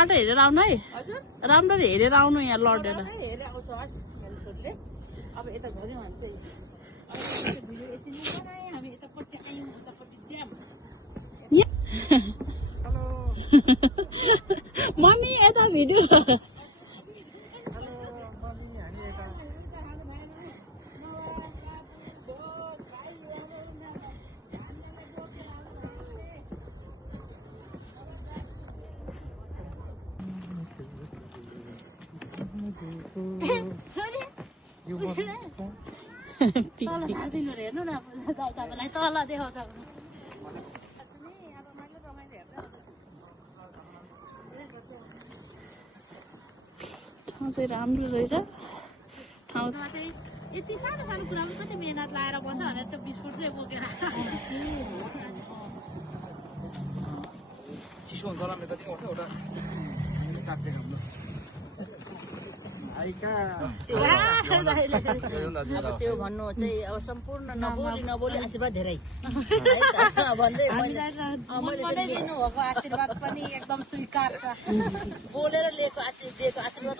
बाटो हेरेर आउनु है हजुर राम्ररी हेरेर आउनु यहाँ लडेर हेरे आउँछ हस् छोरीले अब यता झऱ्यौँ भने चाहिँ भिडियो यति नै बनाएँ हामी यतापट्टि आयौँ उतापट्टि ड्याम हेलो मम्मी यता भिडियो हेलो मम्मी हामी यता तल झारिदिनु हेर्नु न तपाईँलाई तल देखाउँछ ठाउँ चाहिँ राम्रो रहेछ ठाउँ यति सानो सानो कुरामा कति मेहनत लाएर बन्छ भनेर त्यो बिस्कुट चाहिँ बोकेर चिसो हुन्छ होला मेरो कति एउटा चाप्टे खानु त्यो भन्नु चाहिँ अब सम्पूर्ण नबोली आशीर्वाद धेरै भन्दै मनबाटै दिनुभएको आशीर्वाद पनि एकदम स्वीकार छ बोलेर दिएको आशीर्वाद